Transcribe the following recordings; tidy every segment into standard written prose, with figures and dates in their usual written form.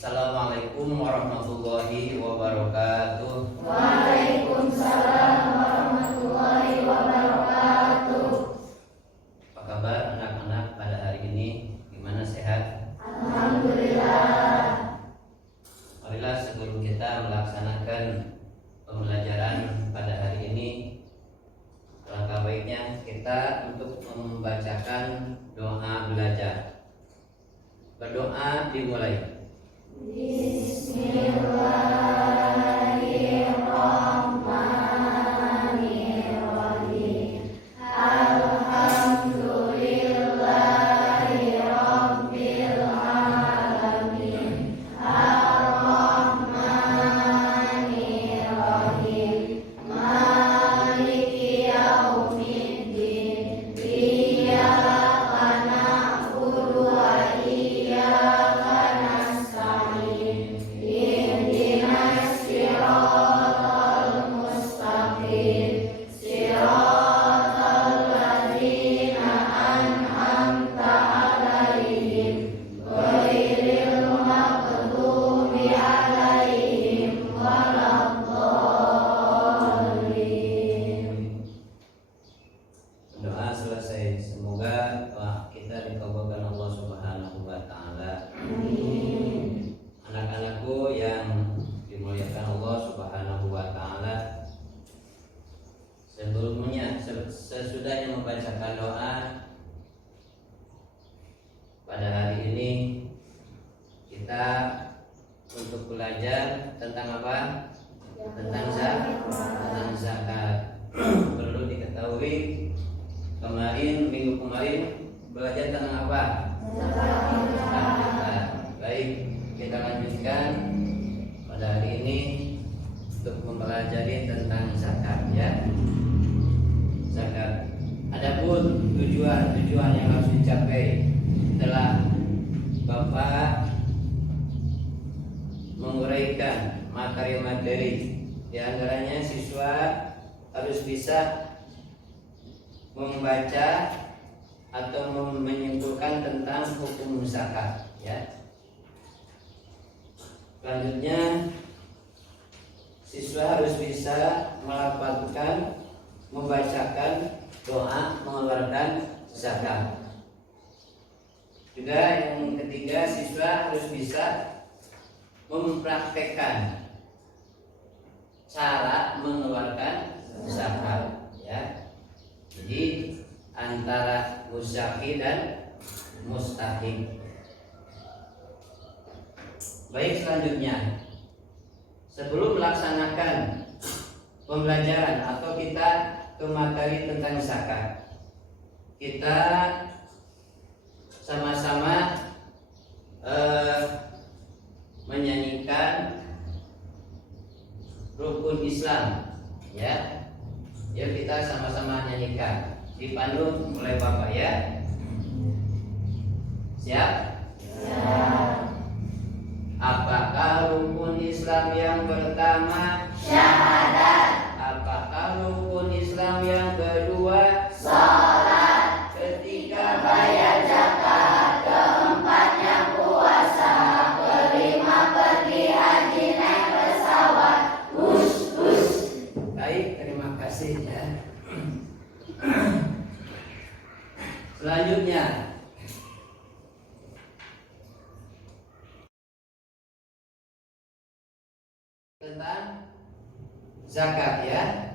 Assalamualaikum warahmatullahi wabarakatuh. Waalaikumsalam warahmatullahi wabarakatuh. Apa kabar anak-anak pada hari ini? Gimana, sehat? Alhamdulillah. Marilah sebelum kita melaksanakan pembelajaran pada hari ini, alangkah baiknya kita untuk membacakan doa belajar. Berdoa dimulai. Bismillahirrahmanirrahim. Alhamdulillahi rabbil alamin. Ar-Rahmanirrahim. Maliki yaumiddin. Iyyaka na'budu wa iyyaka nasta'in. Ihdinas siratal mustaqim. Siratal ladzina an'amta 'alaihim ghairil maghdubi 'alaihim waladdallin. Doa selesai. Semoga doa kita dikabulkan Allah Subhanahu wa taala. Amin. Anak-anakku yang dimuliakan Allah Subhanahu wa taala, sebelumnya sesudahnya membacakan doa pada hari ini, kita untuk belajar tentang apa? Tentang zakat. Perlu diketahui, minggu kemarin belajar tentang apa? Zakat. Baik, kita lanjutkan pada hari ini untuk mempelajari tentang zakat, ya. Zakat. Adapun tujuan yang harus dicapai telah Bapak menguraikan materi-materi. Di antaranya siswa harus bisa membaca atau menyimpulkan tentang hukum zakat, ya. Selanjutnya siswa harus bisa melafalkan, membacakan doa mengeluarkan zakat. Juga yang ketiga, siswa harus bisa mempraktekkan cara mengeluarkan zakat, ya. Jadi antara muzaki dan mustahik. Baik, selanjutnya sebelum melaksanakan pembelajaran atau kita ke materi tentang zakat, kita sama-sama menyanyikan rukun Islam, ya. Yuk kita sama-sama nyanyikan. Dipandu oleh Bapak, ya. Siap? Siap. Apakah rukun Islam yang pertama? Syahadat. Apakah rukun Islam yang kedua? Salat. Ketiga, Bayar zakat. Keempatnya puasa. Kelima pergi haji naik pesawat. Baik, terima kasih, ya. Selanjutnya tentang zakat, ya.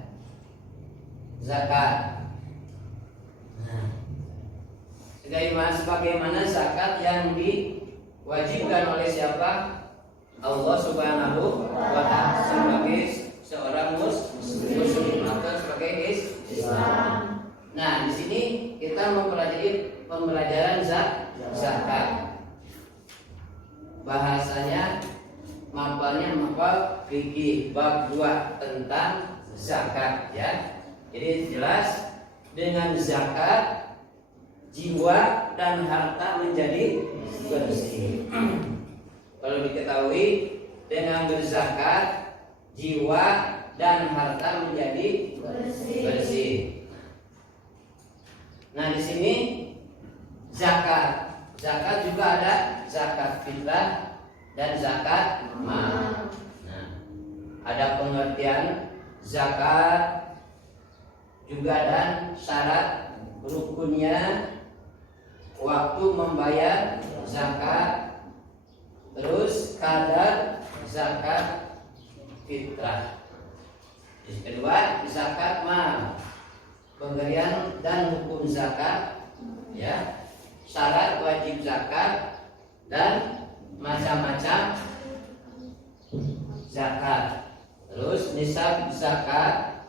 Zakat. Nah, sebagaimana zakat yang diwajibkan oleh siapa? Allah Subhanahu wa ta'ala sebagai seorang muslim atau sebagai Islam. Nah, di sini kita mempelajari pembelajaran zakat. Bahasanya mapalnya mapal fikih bab 2 tentang zakat, ya. Jadi jelas, dengan zakat jiwa dan harta menjadi bersih. Kalau diketahui, dengan berzakat jiwa dan harta menjadi bersih. Nah, di sini zakat juga ada zakat fitrah dan zakat juga dan syarat rukunnya, waktu membayar zakat, terus kadar zakat fitrah. Yang kedua, zakat mal, pemberian dan hukum zakat, ya, syarat wajib zakat dan macam-macam zakat. Terus nisab zakat.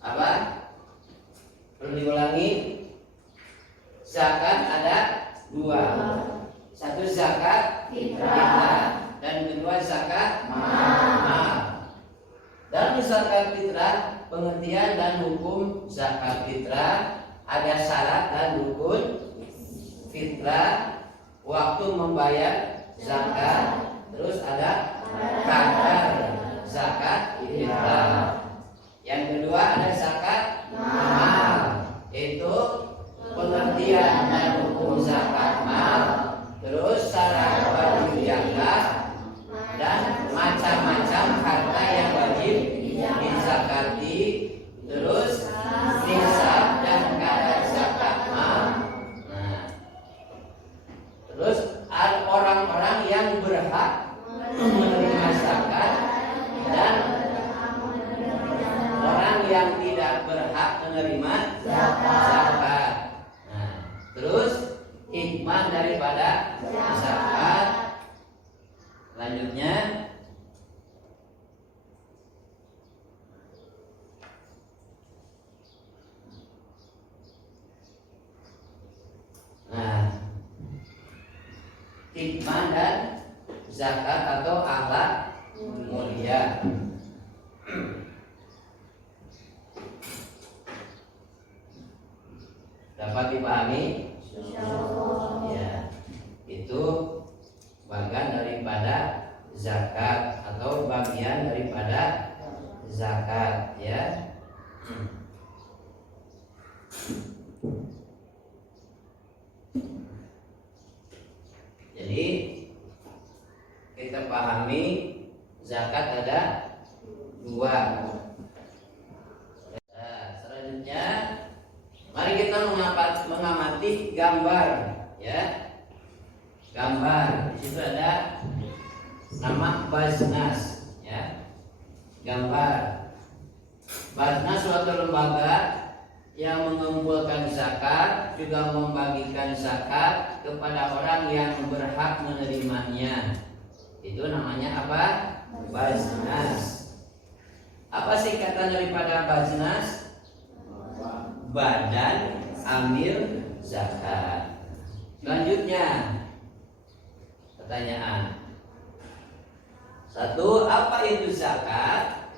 Apa? Perlu diulangi. Zakat ada dua. Satu zakat fitrah dan kedua zakat mal. Dalam zakat fitrah, pengertian dan hukum zakat fitrah, ada syarat dan rukun fitrah, waktu membayar zakat, terus ada kadar zakat fitrah. Yang kedua ada zakat mal, itu pengertian dan hukum zakat mal, terus syarat wajib zakat dan macam-macam harta yang wajib dizakati, terus nisab dan kadar zakat mal. Nah, terus ada orang-orang yang berhak menerima zakat dan orang yang tidak berhak menerima zakat. Nah, terus hikmah daripada zakat. Selanjutnya, nah, hikmah dan zakat atau akhlak mulia. Dapat dipahami? Ya, itu bagian daripada zakat atau bagian daripada zakat, ya. Jadi kita pahami zakat ada dua. Nah, selanjutnya mari kita mengamati gambar, ya. Gambar. Di situ ada nama Baznas, ya. Gambar. Baznas suatu lembaga yang mengumpulkan zakat, juga membagikan zakat kepada orang yang berhak menerimanya. Itu namanya apa? Baznas. Apa singkatan daripada Baznas? Badan Amil Zakat. Selanjutnya, pertanyaan. Satu, apa itu zakat?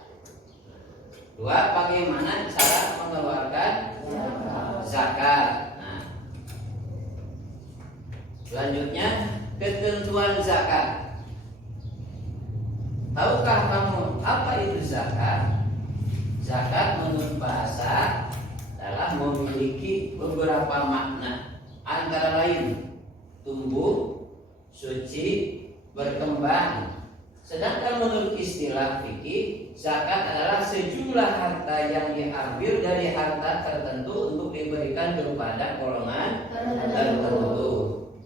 Dua, bagaimana cara mengeluarkan zakat? Nah, selanjutnya, ketentuan zakat. Tahukah kamu apa itu zakat? Zakat menurut bahasa adalah memiliki beberapa makna, antara lain tumbuh, suci, berkembang. Sedangkan menurut istilah fikih, zakat adalah sejumlah harta yang diambil dari harta tertentu untuk diberikan kepada golongan tertentu.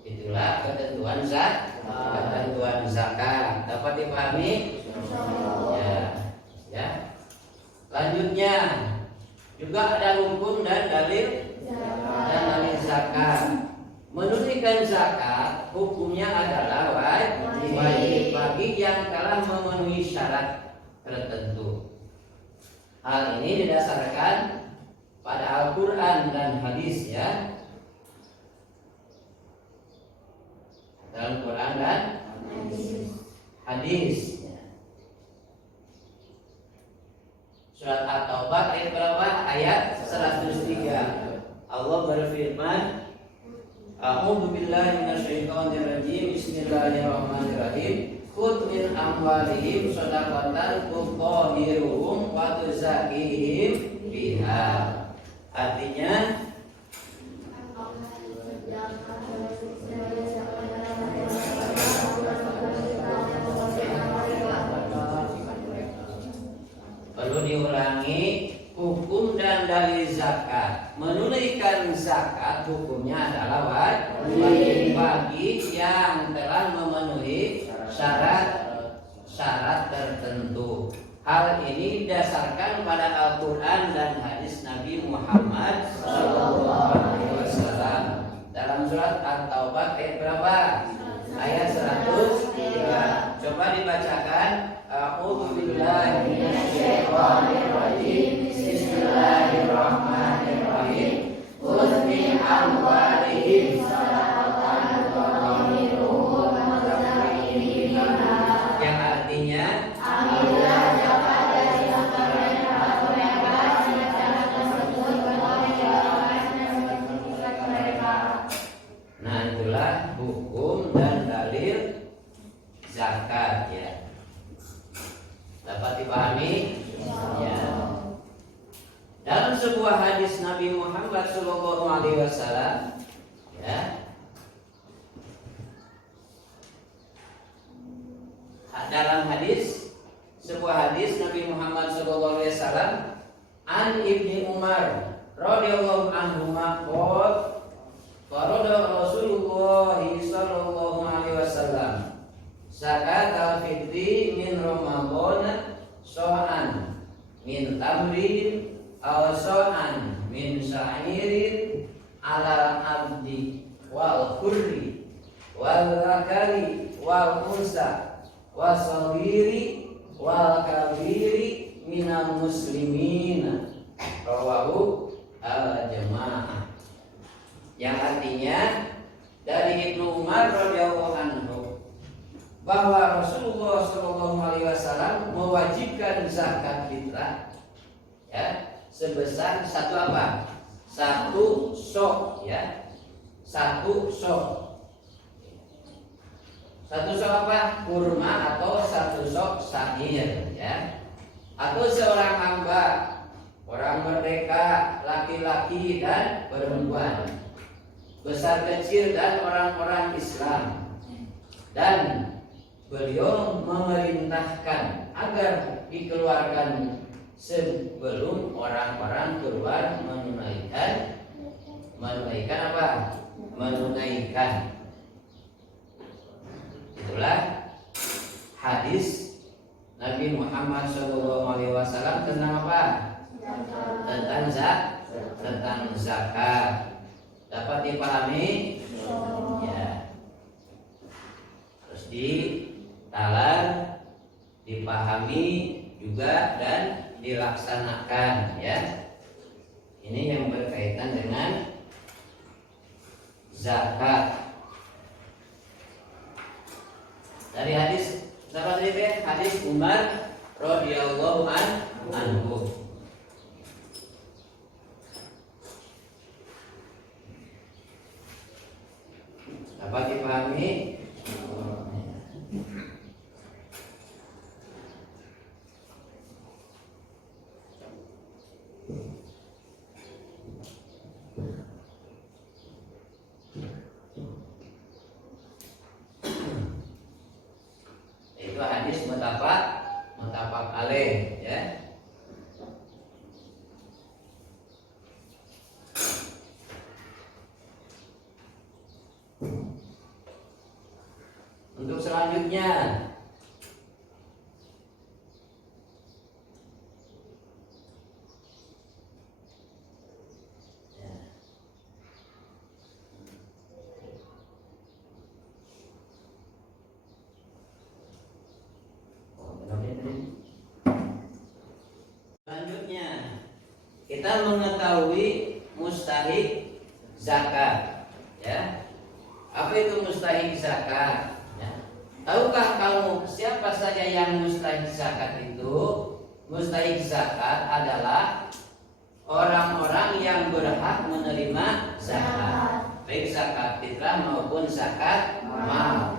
Itulah ketentuan zakat. Dapat dipahami? Ya. Lanjutnya, juga ada hukum dan dalil zakat. Menunaikan zakat hukumnya adalah wajib bagi yang telah memenuhi syarat tertentu. Hal ini didasarkan pada Al-Quran dan hadis, ya. Dalam Quran dan hadis. Surat At-Taubah ayat berapa? Ayat 103. Allah berfirman, A'udzu billahi minasyaitonir rajim. Bismillahirrahmanirrahim. Khudh min amwalihim shadaqatan tutahhiruhum wa tuzakkihim biha. Artinya, Perlu diulangi, hukum dan dalil zakat. Menunaikan zakat hukumnya adalah wajib bagi yang telah memenuhi syarat tertentu. Hal ini didasarkan pada Al-Quran dan hadis Nabi Muhammad SAW. Dalam surat At-Taubah ayat berapa? Ayat 103. Coba dibacakan. A'udzu billahi minasyaitonir rajim. Bismillahirrahmanirrahim. Khudz min amwalihim shadaqatan tutahhiruhum wa tuzakkihim biha. Yang artinya ambillah zakat dari harta mereka atau yang baik zakat tersebut mereka. Nah, itulah hukum dan dalil zakat ya. Dapat dipahami? Ya. Dalam sebuah hadis Nabi Muhammad SAW, ya, dalam sebuah hadis Nabi Muhammad SAW, an Ibni Umar radhiyallahu anhu qala farada Rasulullah sallallahu alaihi wasallam zakat al-fitri min Ramadan so'an min tamrin aw so'an min sa'irin ala abdi wal hurri wal zakari wal unsa wasawiri wal kabiri minal muslimina. Rawahu al-jamaah. Yang artinya dari Ibnu Umar radhiyallahu anhu bahwa Rasulullah SAW mewajibkan zakat fitrah ya sebesar satu apa? Satu sok ya. Satu sok. Satu sok apa? Kurma atau satu sok sa'ir ya. Atau seorang hamba, orang merdeka, laki-laki dan perempuan, besar kecil dan orang-orang Islam. Dan beliau memerintahkan agar dikeluarkan sebelum orang-orang keluar menunaikan apa? Menunaikan. Itulah hadis Nabi Muhammad SAW tentang apa? Tentang zakat. Dapat dipahami? Ya. Terus ditalar, dipahami juga dan dilaksanakan ya. Ini yang berkaitan dengan zakat. Dari hadis sahabat riwayat hadis Umar radhiyallahu anhu. Dapat dipahami? Itu hadis muttafaq alaih ya. Untuk selanjutnya kita mengetahui mustahik zakat ya. Apa itu mustahik zakat ya? Tahukah kamu siapa saja yang mustahik zakat itu? Mustahik zakat adalah orang-orang yang berhak menerima zakat, baik zakat fitrah maupun zakat mal.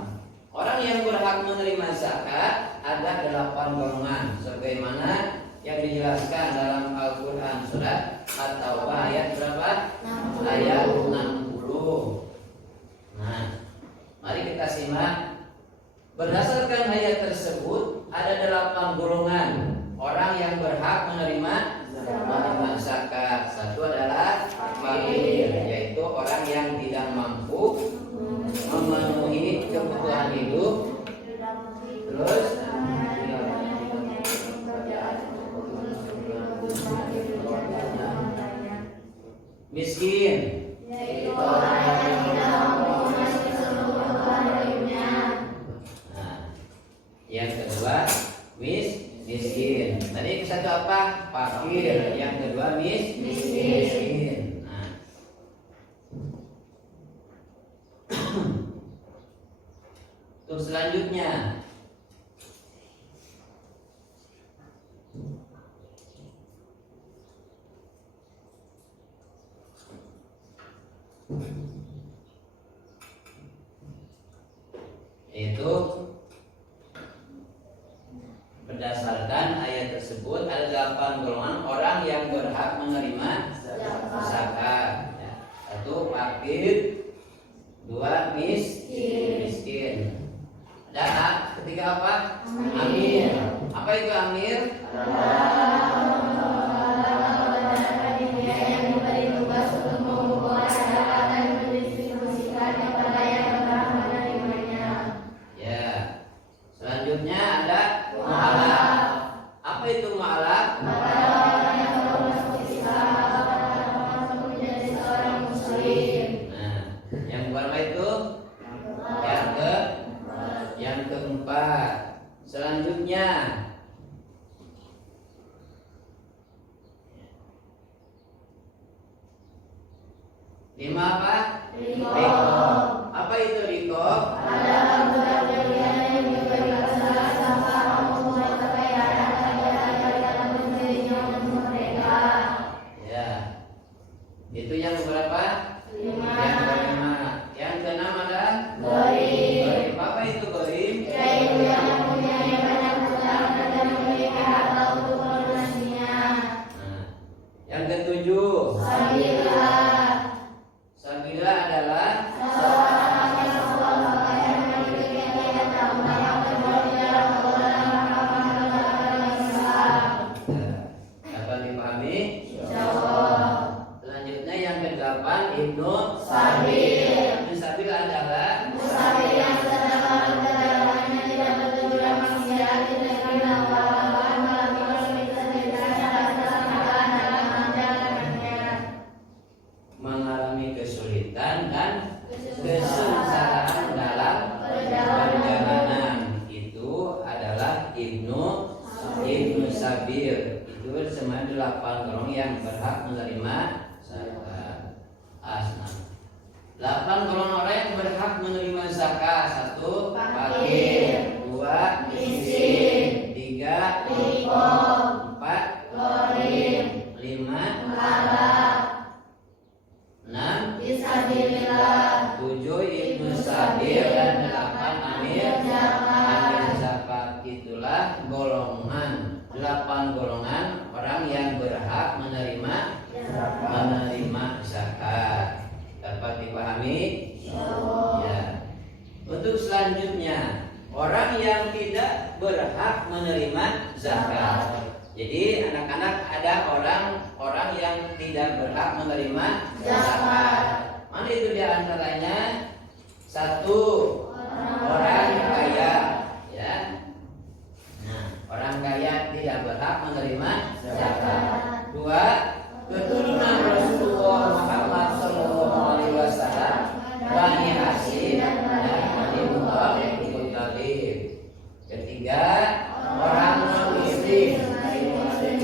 Orang yang berhak menerima zakat ada 8 golongan sebagaimana yang dijelaskan dalam Al-Quran surat At-Taubah ayat berapa? 60. Ayat 60. Nah, mari kita simak. Berdasarkan ayat tersebut ada 8 golongan orang yang berhak berhak menerima zakat. Satu adalah fakir, yaitu orang yang tidak mampu memenuhi kebutuhan hidup. Terus miskin, yaitu orang yang tidak mampu memenuhi seluruh kebutuhan hidupnya. nah, yang kedua miskin. Tadi yang satu apa? Fakir. Yang kedua miskin. Nah. Untuk selanjutnya yaitu berdasarkan ayat tersebut ada 8 golongan orang yang berhak menerima zakat. Ya. Satu fakir, dua miskin. Dan ketiga apa? Amir. Apa itu amir? Yang diberi tugas untuk mengumpulkan zakat dan mendistribusikan kepada yang berhak menerimanya. Ya. Selanjutnya ada mu'alaf. Apa itu mu'alaf? Orang yang bermasuk Islam untuk menjadi seorang muslim. Nah, yang pertama itu yang keempat. Selanjutnya lima apa? Riko. Apa itu riko? Adalah budak pilihan yang diberikan salah tanpa mempunyai kekayaan agar menjadinya merdeka. Ya. Itu yang berapa? 5. Yang kelima. Yang keenam ada Gharib. gharib. Apa itu gharib? Yaitu yang mempunyai banyak hutang dan tidak memiliki harta untuk melunasinya. Nah, yang ketujuh. Sabila. Sabila adalah Seorang yang sebuah pakaian memiliki niat tambah yang terbuat di dalam Allah dan agama Islam. dapat dipahami. Jawab. Selanjutnya yang kedelapan Ibnu Sabil. Ibnu Sabil adalah Musafir yang sedang dalam perjalanannya tidak bertujuan maksiat di negeri lawan melalui kesulitan dan kesamaan dalam menjalanannya. mengalami kesulitan dan kesusahan dalam perjalanan. Itu adalah Ibnu Sabil. Itu semuanya 8 golongan yang berhak menerima zakat. 8 golongan orang yang berhak menerima zakat. 1 fakir, 2 miskin, 3 Riko, 4 Gharib, 5 Mu'alaf, 6 Fisabilillah, 7 Ibnu Sabil dan 8 Amir zakat. Itulah golongan 8 golongan orang yang berhak menerima zakat. Dapat dipahami? Ya. Untuk selanjutnya orang yang tidak berhak menerima zakat. Jadi anak-anak ada orang yang tidak berhak menerima zakat. Mana itu diantaranya? 1 orang kaya, ya. Nah, orang kaya tidak berhak menerima zakat. 2 keturunan Rasulullah Muhammad SAW, Bani Hashim dan Bani Muttalib. 3 orang non-muslim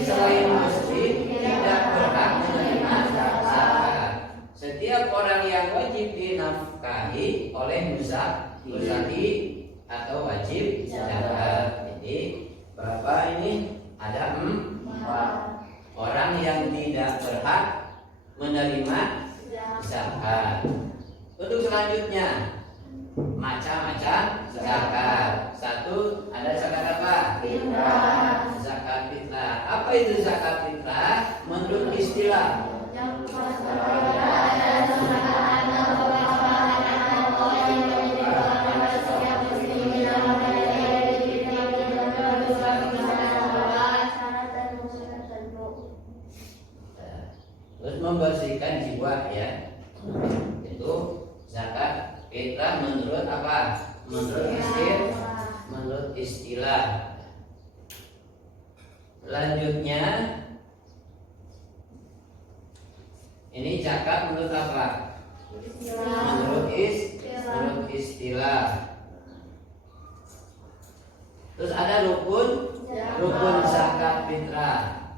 selain muslim tidak berhak menerima zakat. Setiap orang yang wajib dinafkahi oleh muzaki atau wajib zakat. Jadi berapa ini? Ada 4 orang yang tidak berhak menerima zakat. Untuk selanjutnya macam-macam zakat. 1 ada zakat apa? Fitrah. Zakat fitrah. Apa itu zakat fitrah? Menurut istilah menurut istilah. Selanjutnya ini zakat menurut apa? Menurut istilah. Terus ada rukun zakat fitrah.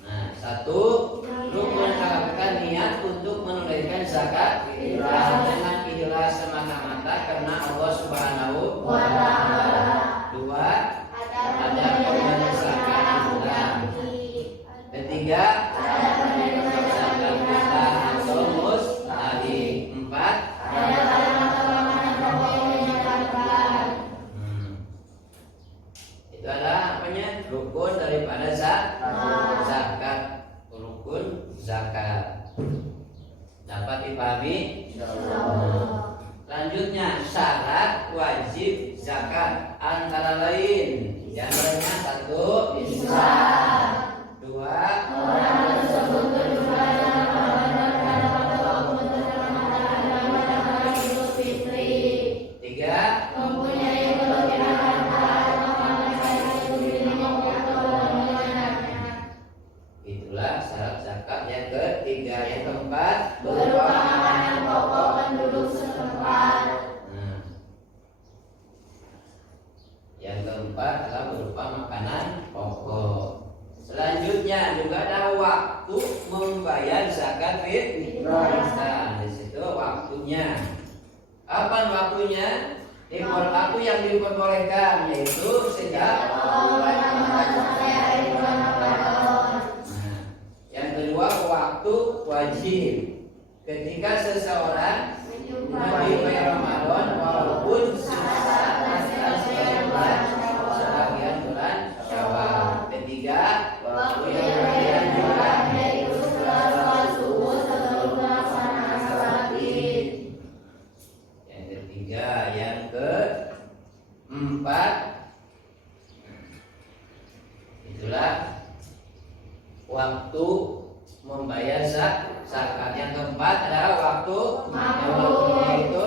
Nah, satu, rukun zakat fitrah niat untuk menunaikan zakat fitrah dengan ikhlas semata-mata karena Allah Subhanahu wa taala. Dua, ada pemenuhan zakat fitrah. Ketiga, zakat fitrah atau mustahik. Empat, itu adalah apanya? Rukun daripada zakat. Rukun zakat. Dapat dipahami? Selanjutnya syarat wajib zakat antara lain. Di antaranya satu, Islam. Dua, orang tersebut tiga, mempunyai kelebihan harta. Itulah syarat zakat yang ketiga. Yang keempat, berupa makanan pokok penduduk setempat. Yang keempat adalah berupa makanan pokok. Selanjutnya juga ada waktu membayar zakat fitrah. Nah, di situ waktunya. Kapan waktunya? Waktu yang diperbolehkan yaitu sejak yang kedua waktu wajib ketika seseorang menunaikan Ramadan walaupun sebagian bulan Syawal. Ketiga, waktu yang dianjurkan yaitu setelah sholat subuh sebelum pelaksanaan sholat Id. Yang ketiga, yang keempat, itulah waktu membayar zakat. Yang keempat adalah waktu yaitu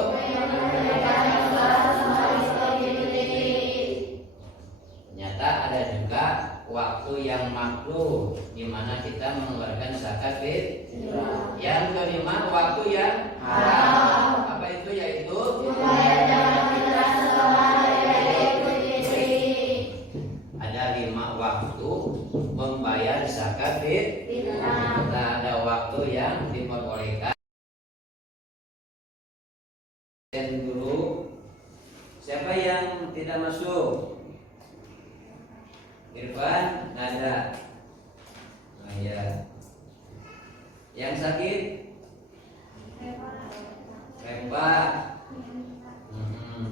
ternyata ada juga waktu yang makruh di mana kita mengeluarkan zakat fitrah. Yang kelima, waktu yang haram. Apa itu? Yaitu membayar zakat fitrah setelah hari raya Idul Fitri. Ada 5 waktu membayar zakat fitrah. Ada waktu yang diperbolehkan. Dan dulu, siapa yang tidak masuk? Irfan, ada. Oh, ya. Yang sakit? Repa.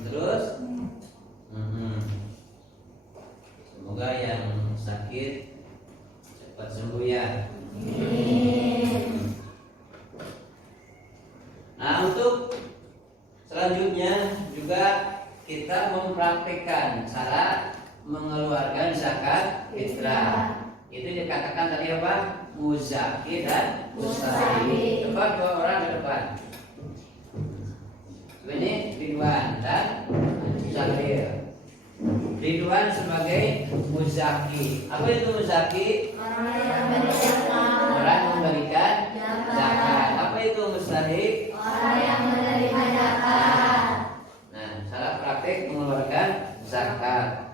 Terus? Semoga yang sakit cepat sembuh ya. Nah, untuk selanjutnya juga kita mempraktikkan cara mengeluarkan zakat fitrah. Itu dikatakan tadi apa? Muzaki dan mustahik. Coba 2 orang ke depan. Ini Ridwan dan Zakir. Ridwan sebagai muzaki. Apa itu muzaki? Orang yang memberikan zakat. Apa itu mustahik? Orang yang menerima zakat. Nah, cara praktik mengeluarkan zakat.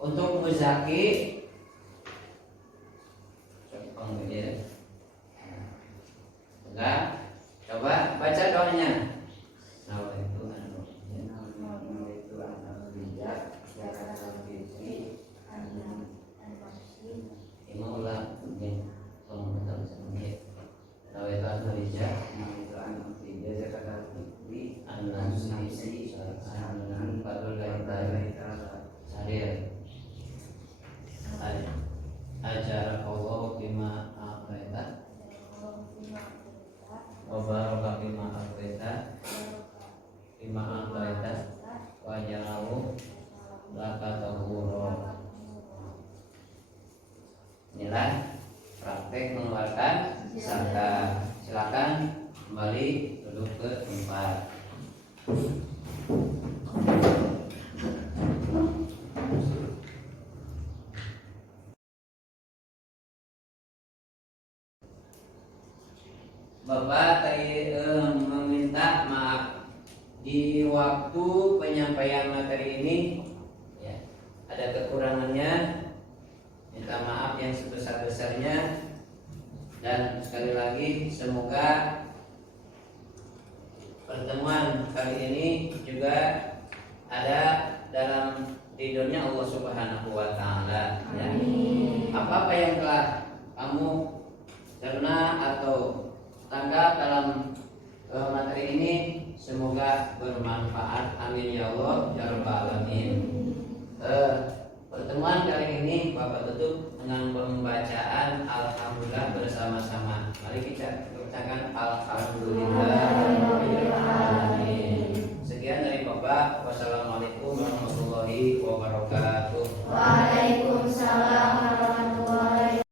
Untuk muzaki, coba baca doanya. Ajar Allah bima aqaita wa baraka bima aqaita Bapak tadi meminta maaf di waktu penyampaian materi ini ya, ada kekurangannya, minta maaf yang sebesar-besarnya, dan sekali lagi semoga pertemuan kali ini juga ada dalam ridhonya Allah Subhanahu wa taala ya. Apa-apa yang telah kamu cerna atau tangkap dalam materi ini semoga bermanfaat, amin ya Allah ya rabbal alamin. Pertemuan kali ini Bapak tutup dengan pembacaan Alhamdulillah bersama-sama. Mari kita ucapkan Alhamdulillah.